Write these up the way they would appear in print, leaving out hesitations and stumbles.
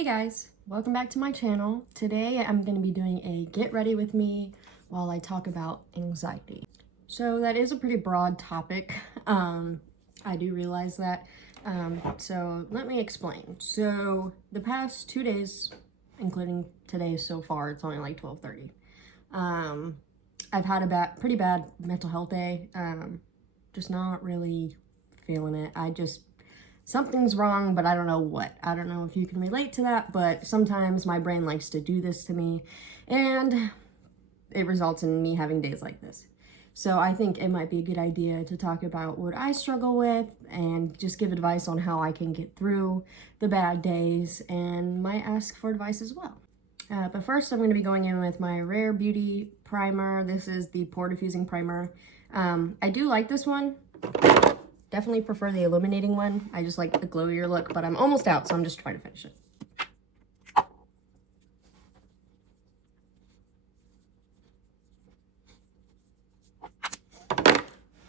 Hey guys, welcome back to my channel. Today I'm going to be doing a get ready with me while I talk about anxiety. So that is a pretty broad topic. I do realize that. So let me explain. So the past 2 days, including today so far, it's only like 12:30. I've had a pretty bad mental health day. Just not really feeling it. Something's wrong, but I don't know what. I don't know if you can relate to that, but sometimes my brain likes to do this to me, and it results in me having days like this. So I think it might be a good idea to talk about what I struggle with and just give advice on how I can get through the bad days, and might ask for advice as well. But first, I'm going to be going in with my Rare Beauty primer. This is the Pore Diffusing Primer. I do like this one. Definitely prefer the illuminating one. I just like the glowier look, but I'm almost out, so I'm just trying to finish it.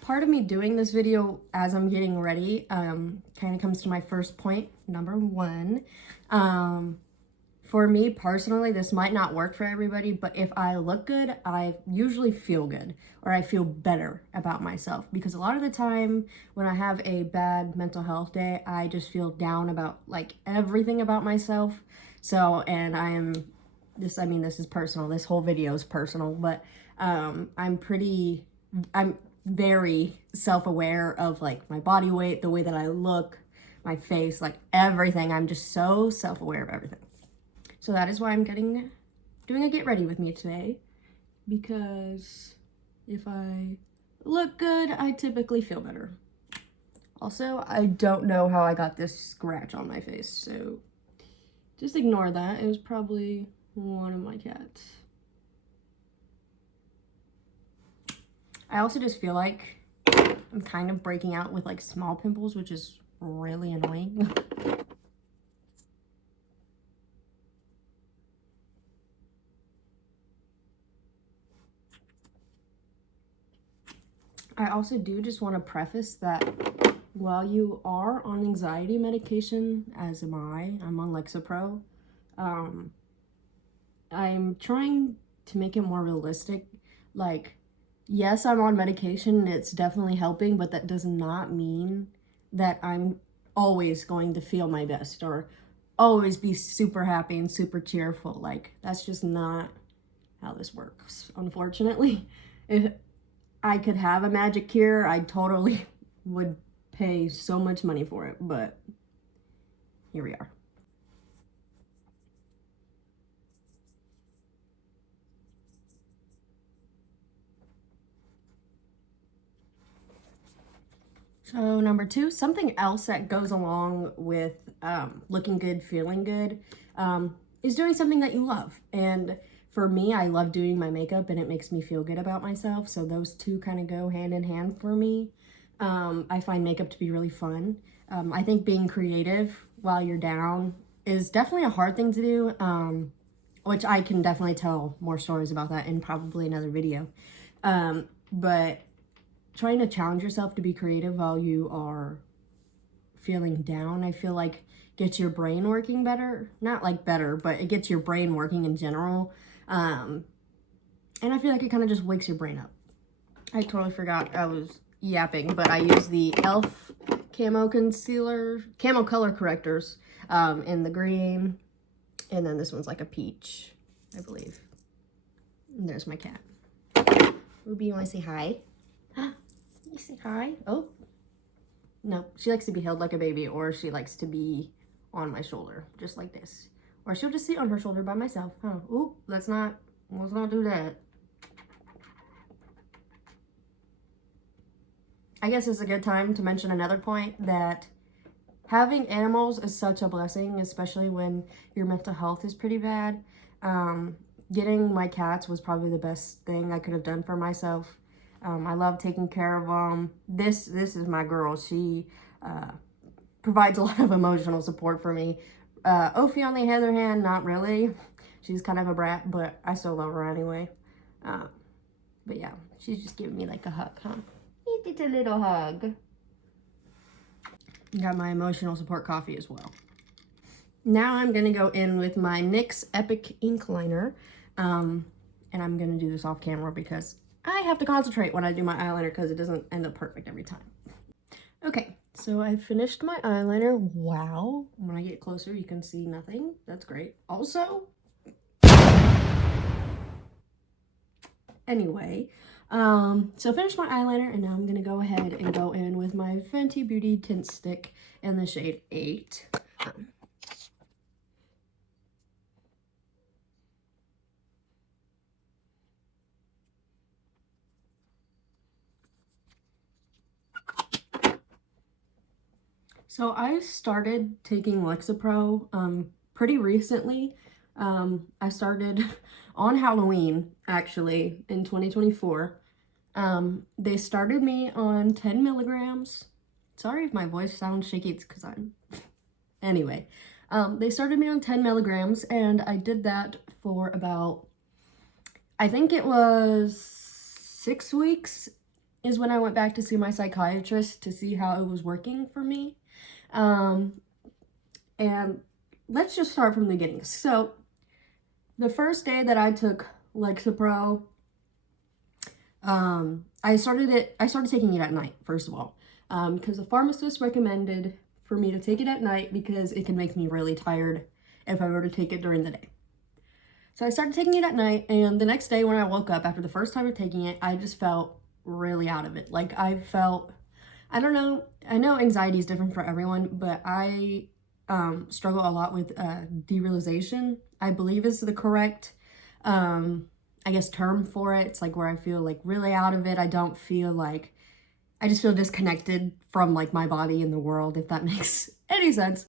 Part of me doing this video as I'm getting ready kind of comes to my first point, number one. For me personally, this might not work for everybody, but if I look good, I usually feel good, or I feel better about myself, because a lot of the time when I have a bad mental health day, I just feel down about like everything about myself. So, and this is personal. This whole video is personal, but I'm very self-aware of like my body weight, the way that I look, my face, like everything. I'm just so self-aware of everything. So that is why I'm doing a get ready with me today, because if I look good, I typically feel better. Also, I don't know how I got this scratch on my face, so just ignore that. It was probably one of my cats. I also just feel like I'm kind of breaking out with like small pimples, which is really annoying. I also do just want to preface that while you are on anxiety medication, as am I'm on Lexapro, I'm trying to make it more realistic. Like, yes, I'm on medication and it's definitely helping, but that does not mean that I'm always going to feel my best or always be super happy and super cheerful. Like, that's just not how this works, unfortunately. If I could have a magic cure, I totally would pay so much money for it, but here we are. So number two, something else that goes along with looking good, feeling good, is doing something that you love. And for me, I love doing my makeup and it makes me feel good about myself. So those two kind of go hand in hand for me. I find makeup to be really fun. I think being creative while you're down is definitely a hard thing to do, which I can definitely tell more stories about that in probably another video. But trying to challenge yourself to be creative while you are feeling down, I feel like gets your brain working better. Not like better, but it gets your brain working in general. And I feel like it kind of just wakes your brain up. I totally forgot I was yapping, but I use the e.l.f. camo color correctors in the green, and then this one's like a peach, I believe. And there's my cat. Ruby, you want to say hi? You say hi? Oh, no, she likes to be held like a baby, or she likes to be on my shoulder, just like this. Or she'll just sit on her shoulder by myself. Huh? Ooh, let's not do that. I guess it's a good time to mention another point, that having animals is such a blessing, especially when your mental health is pretty bad. Getting my cats was probably the best thing I could have done for myself. I love taking care of them. This is my girl. She provides a lot of emotional support for me. Ophi, on the other hand, not really. She's kind of a brat, but I still love her anyway. But yeah, she's just giving me like a hug, huh? It's a little hug. Got my emotional support coffee as well. Now I'm going to go in with my NYX Epic Ink Liner. And I'm going to do this off camera because I have to concentrate when I do my eyeliner because it doesn't end up perfect every time. Okay, so I finished my eyeliner. Wow. When I get closer, you can see nothing. That's great. Also, anyway, so finished my eyeliner, and now I'm gonna go ahead and go in with my Fenty Beauty tint stick in the shade 8. So I started taking Lexapro pretty recently. I started on Halloween, actually, in 2024. They started me on 10 milligrams. Sorry if my voice sounds shaky, it's because I'm... Anyway, they started me on 10 milligrams, and I did that for about, I think it was 6 weeks is when I went back to see my psychiatrist to see how it was working for me. And let's just start from the beginning. So the first day that I took Lexapro, I started taking it at night, first of all, because the pharmacist recommended for me to take it at night because it can make me really tired if I were to take it during the day. So I started taking it at night, and the next day when I woke up after the first time of taking it, I just felt really out of it. Like I felt, I don't know, I know anxiety is different for everyone, but I struggle a lot with derealization, I believe is the correct, I guess, term for it. It's like where I feel like really out of it. I don't feel like, I just feel disconnected from like my body and the world, if that makes any sense.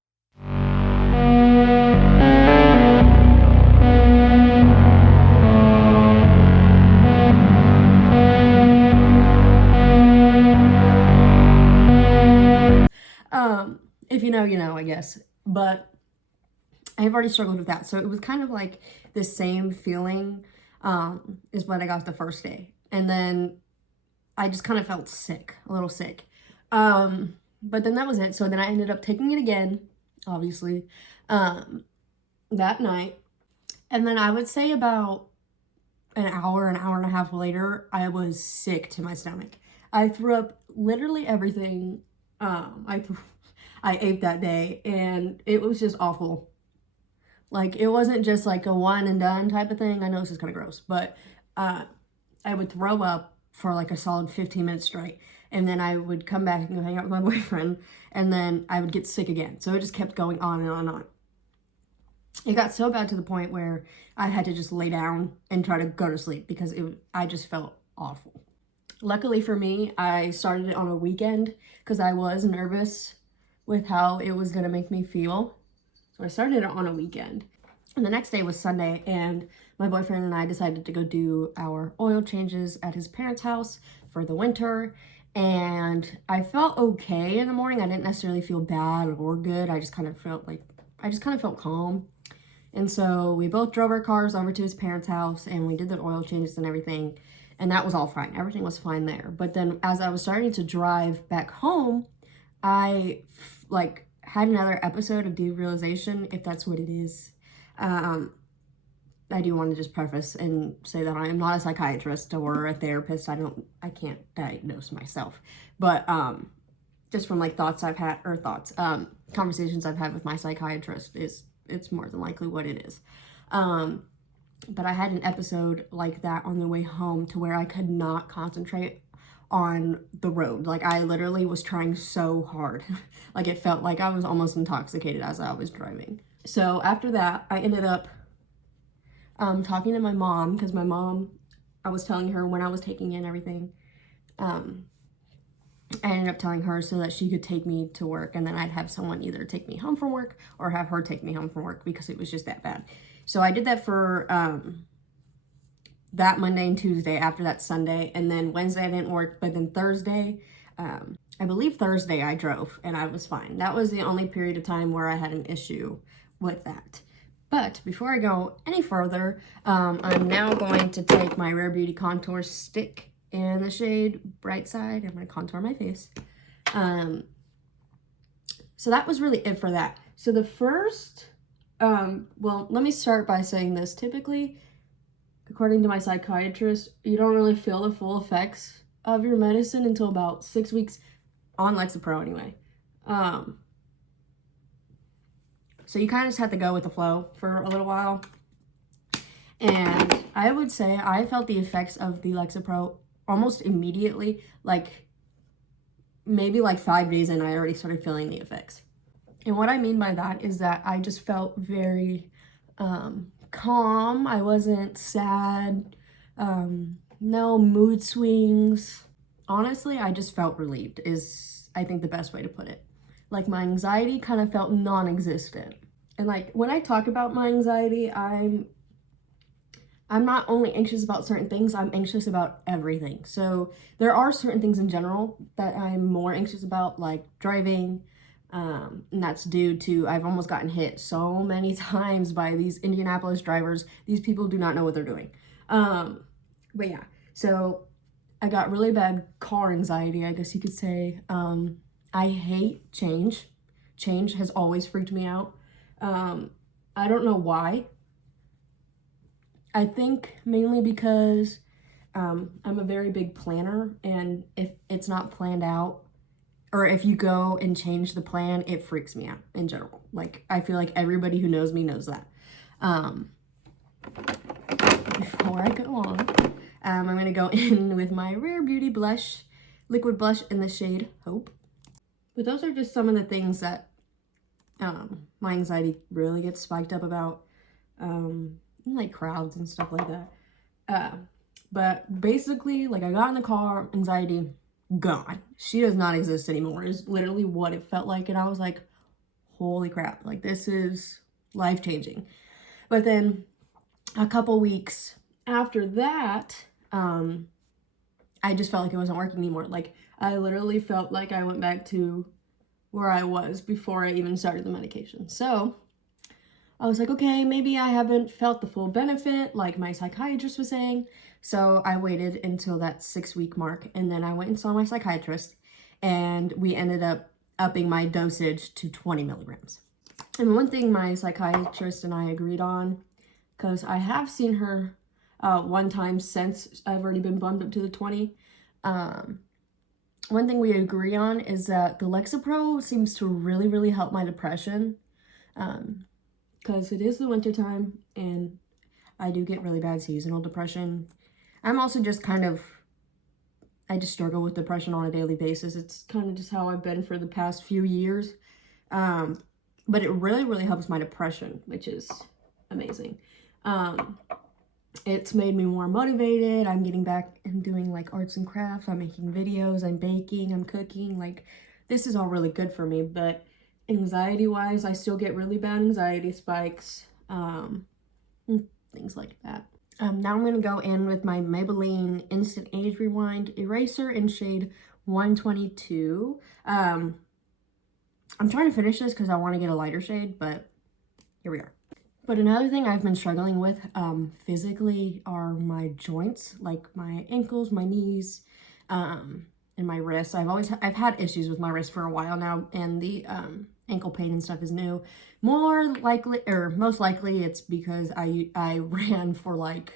If you know, you know, I guess. But I've already struggled with that. So it was kind of like the same feeling is what I got the first day. And then I just kind of felt sick, a little sick. But then that was it. So then I ended up taking it again, obviously, that night. And then I would say about an hour and a half later, I was sick to my stomach. I threw up literally everything I ate that day, and it was just awful. Like, it wasn't just like a one and done type of thing. I know this is kind of gross, but I would throw up for like a solid 15 minutes straight, and then I would come back and go hang out with my boyfriend, and then I would get sick again. So it just kept going on and on and on. It got so bad to the point where I had to just lay down and try to go to sleep because I just felt awful. Luckily for me, I started it on a weekend because I was nervous with how it was going to make me feel. So I started it on a weekend. And the next day was Sunday, and my boyfriend and I decided to go do our oil changes at his parents' house for the winter. And I felt okay in the morning. I didn't necessarily feel bad or good. I just kind of felt calm. And so we both drove our cars over to his parents' house, and we did the oil changes and everything. And that was all fine. Everything was fine there. But then as I was starting to drive back home, I like had another episode of derealization, if that's what it is. I do want to just preface and say that I am not a psychiatrist or a therapist. I can't diagnose myself. But just from like conversations I've had with my psychiatrist, it's more than likely what it is. But I had an episode like that on the way home to where I could not concentrate on the road. Like, I literally was trying so hard. Like, it felt like I was almost intoxicated as I was driving. So after that, I ended up talking to my mom, because my mom, I was telling her when I was taking in everything. I ended up telling her so that she could take me to work, and then I'd have someone either take me home from work or have her take me home from work because it was just that bad. So I did that for that Monday and Tuesday after that Sunday, and then Wednesday I didn't work, but then Thursday, I believe Thursday I drove and I was fine. That was the only period of time where I had an issue with that. But before I go any further, I'm now going to take my Rare Beauty contour stick in the shade Bright Side. I'm going to contour my face. So that was really it for that. So the first Well, let me start by saying this. Typically, according to my psychiatrist, you don't really feel the full effects of your medicine until about 6 weeks on Lexapro anyway. So you kind of just have to go with the flow for a little while. And I would say I felt the effects of the Lexapro almost immediately, like maybe like 5 days in, I already started feeling the effects. And what I mean by that is that I just felt very calm. I wasn't sad, no mood swings. Honestly, I just felt relieved is, I think, the best way to put it. Like my anxiety kind of felt non-existent. And like when I talk about my anxiety, I'm not only anxious about certain things, I'm anxious about everything. So there are certain things in general that I'm more anxious about, like driving, and that's due to I've almost gotten hit so many times by these Indianapolis drivers. These people do not know what they're doing. But yeah, so I got really bad car anxiety, I guess you could say. I hate change. Change has always freaked me out. I don't know why. I think mainly because I'm a very big planner, and if it's not planned out, or if you go and change the plan, it freaks me out in general. Like, I feel like everybody who knows me knows that. Before I go on, I'm going to go in with my Rare Beauty blush, liquid blush in the shade Hope. But those are just some of the things that my anxiety really gets spiked up about, like crowds and stuff like that. But basically, like, I got in the car, anxiety gone. She does not exist anymore is literally what it felt like. And I was like, holy crap, like this is life-changing. But then a couple weeks after that, I just felt like it wasn't working anymore. Like I literally felt like I went back to where I was before I even started the medication. So I was like, okay, maybe I haven't felt the full benefit like my psychiatrist was saying. So I waited until that 6-week mark, and then I went and saw my psychiatrist, and we ended up upping my dosage to 20 milligrams. And one thing my psychiatrist and I agreed on, because I have seen her one time since I've already been bumped up to the 20, one thing we agree on is that the Lexapro seems to really, really help my depression. Because it is the winter time and I do get really bad seasonal depression. I'm also just I just struggle with depression on a daily basis. It's kind of just how I've been for the past few years. But it really, really helps my depression, which is amazing. It's made me more motivated. I'm getting back and doing like arts and crafts. I'm making videos, I'm baking, I'm cooking. Like this is all really good for me, but anxiety wise, I still get really bad anxiety spikes, things like that. Now I'm going to go in with my Maybelline Instant Age Rewind Eraser in shade 122. I'm trying to finish this because I want to get a lighter shade, but here we are. But another thing I've been struggling with physically are my joints, like my ankles, my knees, and my wrists. I've had issues with my wrist for a while now, and the ankle pain and stuff is new. Most likely it's because I ran for like,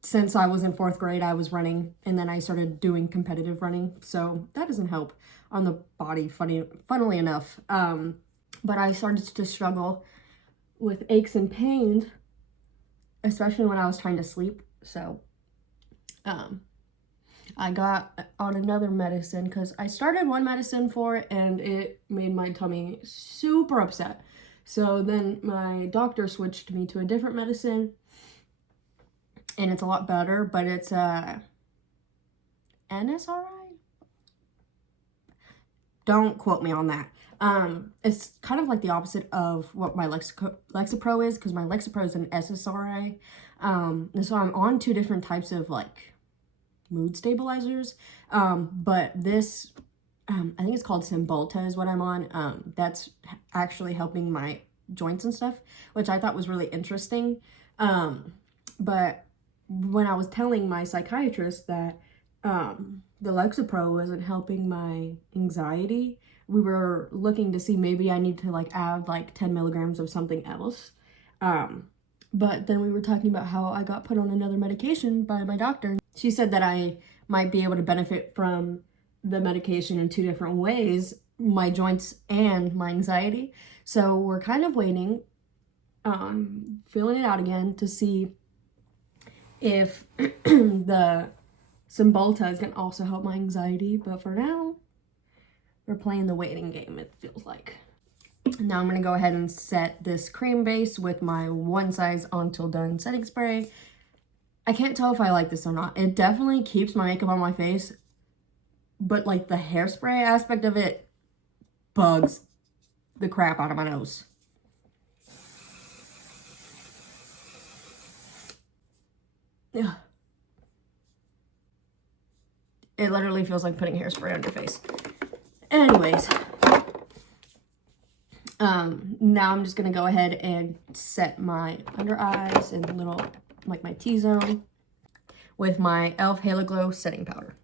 since I was in 4th grade, I was running, and then I started doing competitive running, so that doesn't help on the body, funnily enough. But I started to struggle with aches and pains, especially when I was trying to sleep. So I got on another medicine because I started one medicine for it and it made my tummy super upset. So then my doctor switched me to a different medicine, and it's a lot better, but it's NSRI? Don't quote me on that. It's kind of like the opposite of what my Lexapro is, because my Lexapro is an SSRI. And so I'm on 2 different types of like mood stabilizers. But this, I think it's called Cymbalta is what I'm on. That's actually helping my joints and stuff, which I thought was really interesting. But when I was telling my psychiatrist that the Lexapro wasn't helping my anxiety, we were looking to see maybe I need to like add like 10 milligrams of something else. But then we were talking about how I got put on another medication by my doctor. She said that I might be able to benefit from the medication in 2 different ways, my joints and my anxiety. So we're kind of waiting, feeling it out again to see if the Cymbalta is going to also help my anxiety. But for now, we're playing the waiting game, it feels like. Now I'm going to go ahead and set this cream base with my One Size Until Done setting spray. I can't tell if I like this or not. It definitely keeps my makeup on my face, but like the hairspray aspect of it bugs the crap out of my nose. Ugh. It literally feels like putting hairspray on your face. Anyways, now I'm just gonna go ahead and set my under eyes and little, like my T-zone with my e.l.f. Halo Glow setting powder.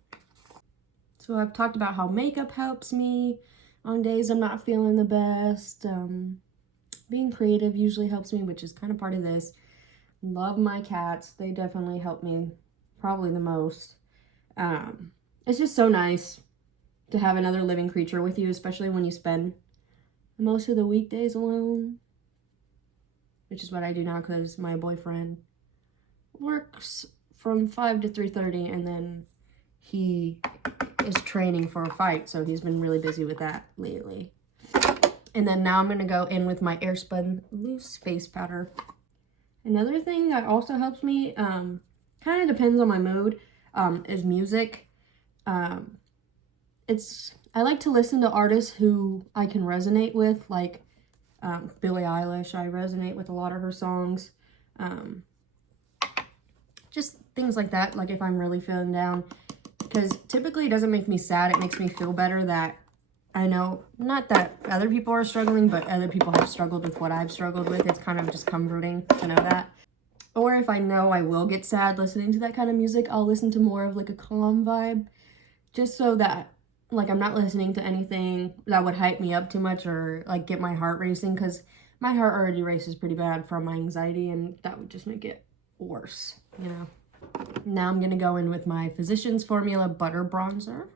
So I've talked about how makeup helps me on days I'm not feeling the best. Being creative usually helps me, which is kind of part of this. Love my cats. They definitely help me probably the most. It's just so nice to have another living creature with you, especially when you spend most of the weekdays alone, which is what I do now because my boyfriend works from 5 to 3:30 and then he is training for a fight, so he's been really busy with that lately. And then now I'm going to go in with my Airspun Loose Face Powder. Another thing that also helps me, kind of depends on my mood, is music. I like to listen to artists who I can resonate with, like Billie Eilish. I resonate with a lot of her songs. Just things like that, like if I'm really feeling down. Because typically it doesn't make me sad, it makes me feel better that I know, not that other people are struggling, but other people have struggled with what I've struggled with. It's kind of just comforting to know that. Or if I know I will get sad listening to that kind of music, I'll listen to more of like a calm vibe, just so that like I'm not listening to anything that would hype me up too much or like get my heart racing, because my heart already races pretty bad from my anxiety and that would just make it worse, you know. Now I'm going to go in with my Physicians Formula Butter Bronzer.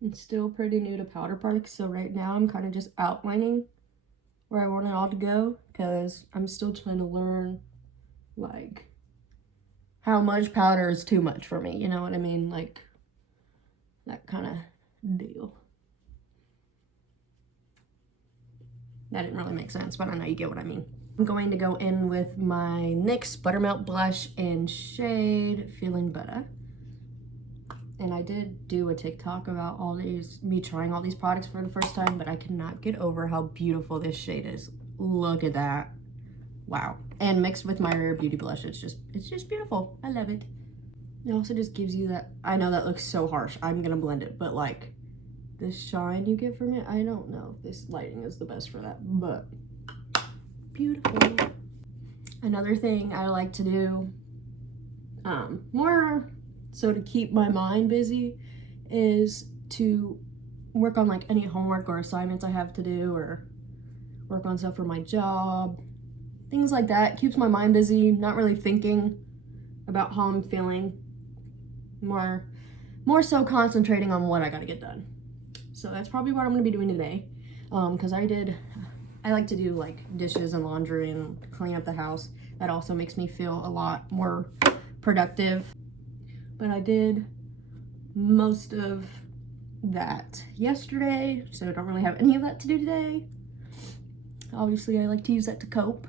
I'm still pretty new to powder products, so right now I'm kind of just outlining where I want it all to go, because I'm still trying to learn, like, how much powder is too much for me, you know what I mean? Like, that kind of deal. That didn't really make sense, but I know you get what I mean. I'm going to go in with my NYX Buttermelt Blush in shade Feeling Better. And I did do a TikTok about me trying all these products for the first time, but I cannot get over how beautiful this shade is. Look at that. Wow. And mixed with my Rare Beauty blush, it's just beautiful. I love it. It also just gives you that, I know that looks so harsh. I'm gonna blend it, but like the shine you get from it, I don't know if this lighting is the best for that, but beautiful. Another thing I like to do, more so to keep my mind busy, is to work on like any homework or assignments I have to do, or work on stuff for my job. Things like that keeps my mind busy, not really thinking about how I'm feeling, more so concentrating on what I gotta get done. So that's probably what I'm gonna be doing today, because I like to do like dishes and laundry and clean up the house. That also makes me feel a lot more productive. But I did most of that yesterday, so I don't really have any of that to do today. Obviously, I like to use that to cope.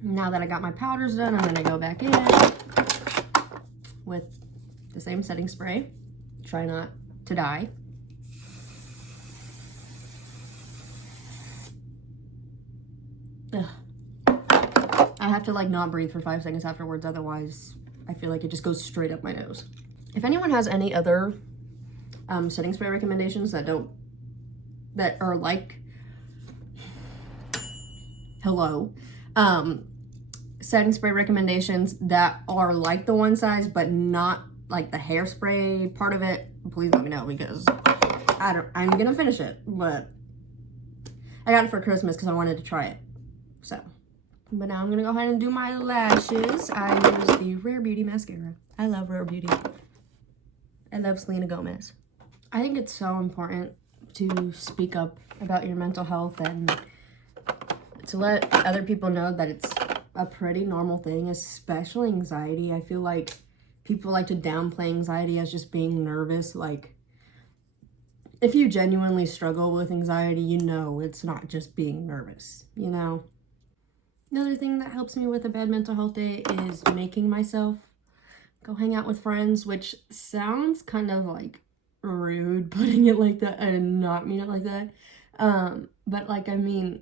Now that I got my powders done, I'm gonna go back in with the same setting spray. Try not to die. Ugh. I have to like not breathe for 5 seconds afterwards, otherwise I feel like it just goes straight up my nose. If anyone has any other setting spray recommendations that are like, hello, setting spray recommendations that are like the One Size but not like the hairspray part of it, please let me know, because I'm gonna finish it, but I got it for Christmas because I wanted to try it. So, but now I'm gonna go ahead and do my lashes. I use the Rare Beauty mascara. I love Rare Beauty. I love Selena Gomez. I think it's so important to speak up about your mental health and to let other people know that it's a pretty normal thing, especially anxiety. I feel like people like to downplay anxiety as just being nervous. Like, if you genuinely struggle with anxiety, you know it's not just being nervous, you know? Another thing that helps me with a bad mental health day is making myself go hang out with friends, which sounds kind of like rude putting it like that. I did not mean it like that. But like, I mean,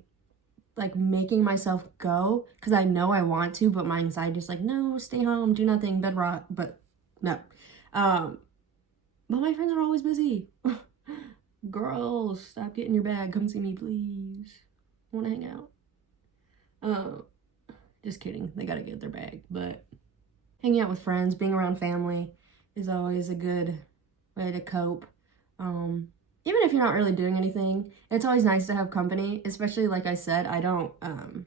like making myself go because I know I want to, but my anxiety is like, no, stay home, do nothing, bed rot. But no. But my friends are always busy. Girls, stop getting your bag. Come see me, please. I want to hang out. Just kidding. They gotta get their bag. But hanging out with friends, being around family is always a good way to cope. Even if you're not really doing anything, it's always nice to have company, especially like I said, I'm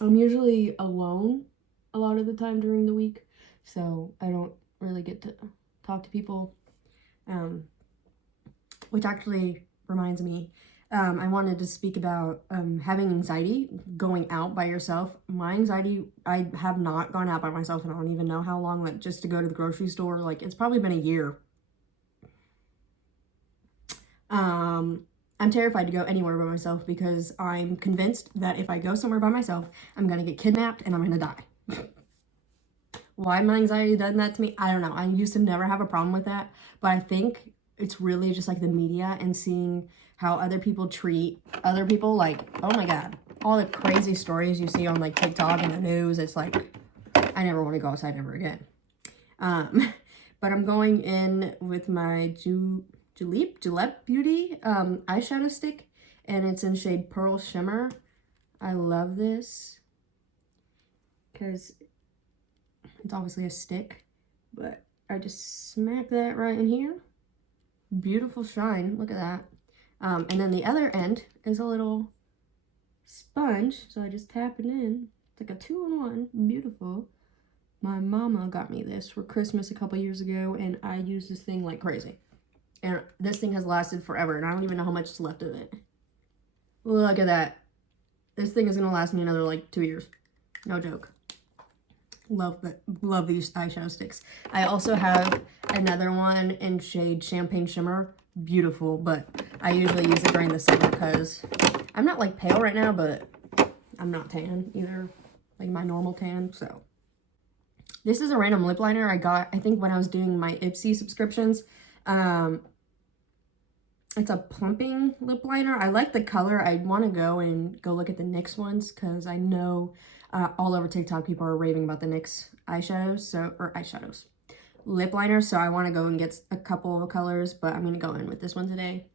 usually alone a lot of the time during the week, so I don't really get to talk to people, which actually reminds me, I wanted to speak about having anxiety, going out by yourself. My anxiety, I have not gone out by myself, and I don't even know how long, like just to go to the grocery store, like it's probably been a year. I'm terrified to go anywhere by myself because I'm convinced that if I go somewhere by myself, I'm gonna get kidnapped and I'm gonna die. Why my anxiety done that to me, I don't know. I used to never have a problem with that, but I think it's really just like the media and seeing how other people treat other people. Like, oh my God, all the crazy stories you see on like TikTok and the news, it's like, I never want to go outside ever again. But I'm going in with my Gillette Beauty eyeshadow stick, and it's in shade Pearl Shimmer. I love this because it's obviously a stick, but I just smack that right in here. Beautiful shine, look at that. And then the other end is a little sponge, so I just tap it in. It's like a 2-in-1, beautiful. My mama got me this for Christmas a couple years ago, and I use this thing like crazy. And this thing has lasted forever, and I don't even know how much is left of it. Look at that. This thing is going to last me another, like, 2 years. No joke. Love these eyeshadow sticks. I also have another one in shade Champagne Shimmer. Beautiful, but I usually use it during the summer because I'm not, like, pale right now, but I'm not tan either. Like, my normal tan, so. This is a random lip liner I got, I think, when I was doing my Ipsy subscriptions. It's a plumping lip liner. I like the color. I want to go look at the NYX ones because I know all over TikTok people are raving about the NYX lip liner. So I want to go and get a couple of colors, but I'm going to go in with this one today.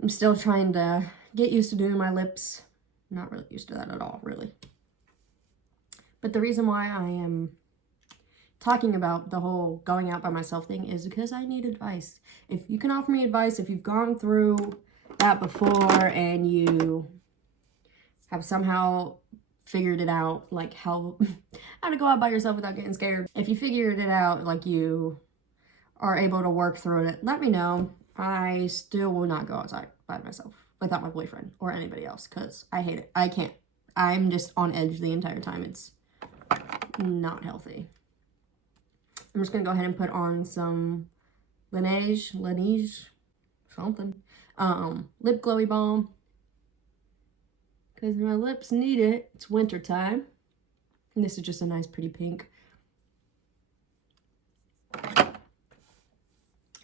I'm still trying to get used to doing my lips. Not really used to that at all, really. But the reason why I am talking about the whole going out by myself thing is because I need advice. If you can offer me advice, if you've gone through that before and you have somehow figured it out, like how to go out by yourself without getting scared. If you figured it out, like you are able to work through it, let me know. I still will not go outside by myself without my boyfriend or anybody else because I hate it. I can't. I'm just on edge the entire time. It's not healthy. I'm just going to go ahead and put on some Laneige, something, lip glowy balm, because my lips need it. It's winter time. And this is just a nice pretty pink.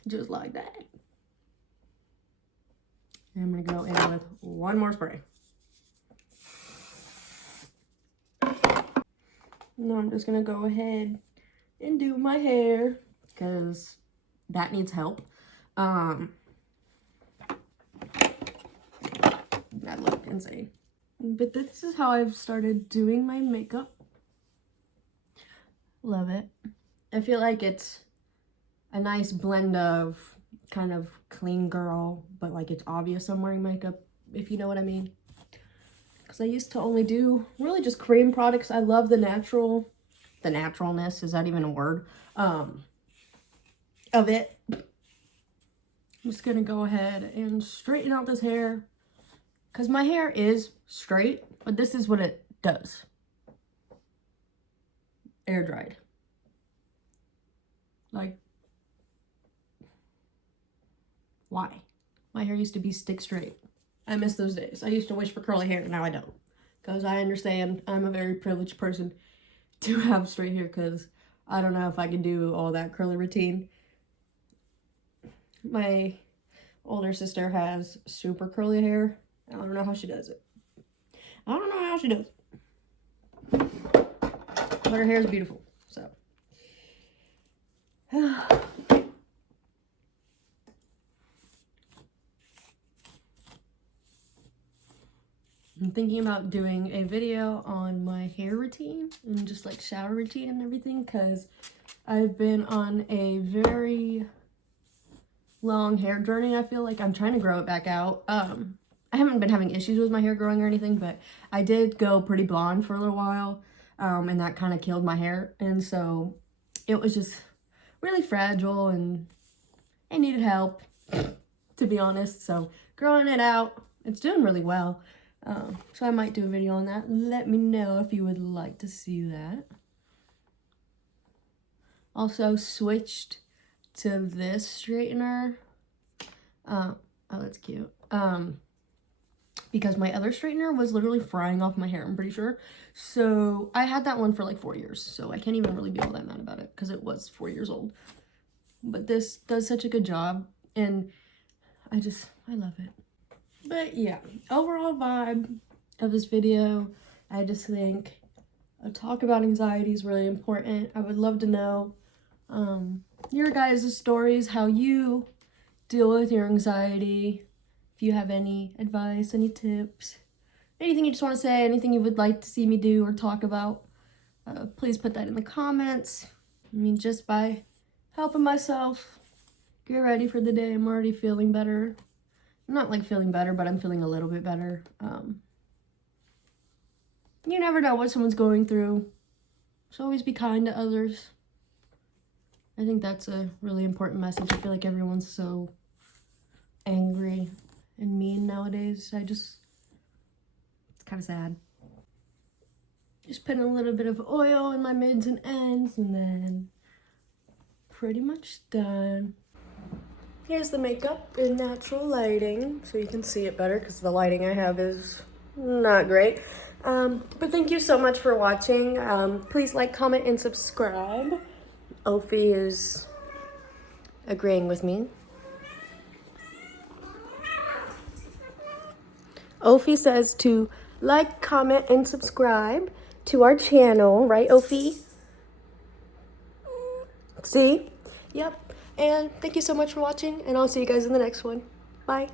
Just like that. And I'm going to go in with one more spray. Now I'm just going to go ahead and do my hair because that needs help. That looked insane. But this is how I've started doing my makeup. Love it. I feel like it's a nice blend of kind of clean girl, but like it's obvious I'm wearing makeup, if you know what I mean. Because I used to only do really just cream products. I love the naturalness, is that even a word, of it. I'm just gonna go ahead and straighten out this hair, because my hair is straight, but this is what it does. Air dried. Like, why? My hair used to be stick straight. I miss those days. I used to wish for curly hair, now I don't. Because I understand I'm a very privileged person to have straight hair, because I don't know if I can do all that curly routine. My older sister has super curly hair. I don't know how she does it. I don't know how she does it. But her hair is beautiful, so. I'm thinking about doing a video on my hair routine and just like shower routine and everything, because I've been on a very long hair journey. I feel like I'm trying to grow it back out. I haven't been having issues with my hair growing or anything, but I did go pretty blonde for a little while, and that kind of killed my hair, and so it was just really fragile and it needed help, to be honest. So growing it out, it's doing really well. So I might do a video on that. Let me know if you would like to see that. Also switched to this straightener. Oh, that's cute. Because my other straightener was literally frying off my hair, I'm pretty sure. So I had that one for like 4 years. So I can't even really be all that mad about it, because it was 4 years old. But this does such a good job, and I love it. But yeah, overall vibe of this video, I just think a talk about anxiety is really important. I would love to know your guys' stories, how you deal with your anxiety. If you have any advice, any tips, anything you just want to say, anything you would like to see me do or talk about, please put that in the comments. I mean, just by helping myself get ready for the day, I'm already feeling better. Not like feeling better, but I'm feeling a little bit better. You never know what someone's going through, so always be kind to others. I think that's a really important message. I feel like everyone's so angry and mean nowadays. It's kind of sad. Just putting a little bit of oil in my mids and ends, and then pretty much done. Here's the makeup in natural lighting, so you can see it better, because the lighting I have is not great. But thank you so much for watching. Please like, comment, and subscribe. Ophi is agreeing with me. Ophi says to like, comment, and subscribe to our channel, right, Ophi? See? Yep. And thank you so much for watching, and I'll see you guys in the next one. Bye.